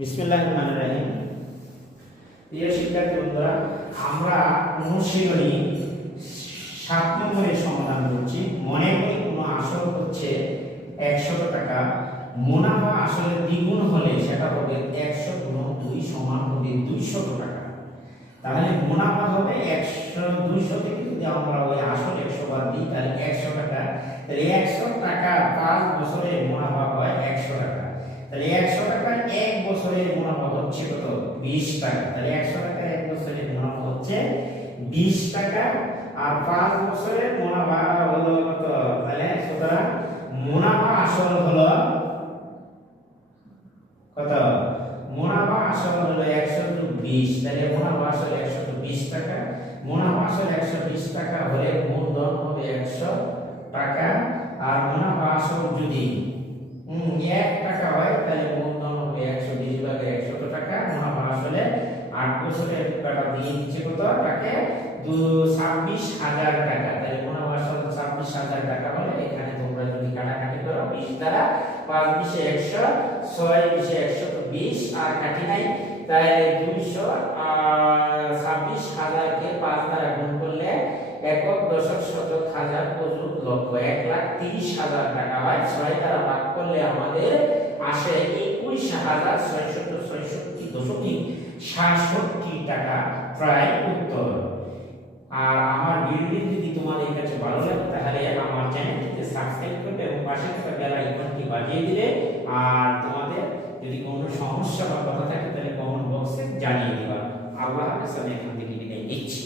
বিসমিল্লাহির রহমানির রহিম। প্রিয় শিক্ষার্থী বন্ধুরা, আমরা অনুশীলনী 7 নম্বরের সমাধান করছি। মনে করি কোনো আসল হচ্ছে 100 টাকা, মুনাফা আসলে দ্বিগুণ হলে সেটা হবে 100 গুণ 2 সমান হবে 200 টাকা। তাহলে মুনাফা হবে 100, 200 থেকে যদি আমরা ওই আসল 100 বাদ দিই তাহলে 100 টাকা। তাহলে 100 টাকা 5 বছরে মুনাফা হয় 100 টাকা। তাহলে 100 টাকা এক বছরের মুনাফা হচ্ছে কত? 20 টাকা। তাহলে 100 টাকা এক বছরের মুনাফা হচ্ছে 20 টাকা, আর 5 বছরের মুনাফা হলো কত? তাহলে সুতরাং মুনাফা আসল হলো কত? মুনাফা আসল হলো 120। তাহলে মুনাফা আসল 120 টাকা। মুনাফা আসল 120 টাকা হলে মূলধন হবে 100 টাকা, আর মুনাফা আসল যদি 1 টাকা হয় তাহলে মূলধন হবে 120 ভাগে 100 টাকা। মুনাফা আসলে 8 বছরের টাকা দিয়ে দিচ্ছে কত? টাকা 26,000 টাকা। তাহলে মুনাফা আসল 26,000 টাকা হলে এখানে তোমরা যদি কাটাকাটি করো 20 দ্বারা 5 20 100, 6 20 120 আর কাটি নাই, তাহলে 200 আর 26,000 কে 5 দ্বারা গুণ করলে একক দশক শতক হাজার অযুত লক্ষ 1,30,000 টাকা হয়। 6 দ্বারা ভাগ করলে আমাদের আসে 21,666.67 টাকা প্রায় উত্তর। আর আমার ভিডিওটি যদি তোমাদের কাছে ভালো লাগে তাহলে আমার চ্যানেলটিকে সাবস্ক্রাইব করবে এবং পাশে থাকা বেল আইকনটি বাজিয়ে দিলে, আর তোমাদের যদি কোনো সমস্যা বা কথা থাকে তাহলে কমেন্ট বক্সে জানিয়ে দিবা। আল্লাহ হাফেজ। আমি এখান থেকে বিদায় নিচ্ছি।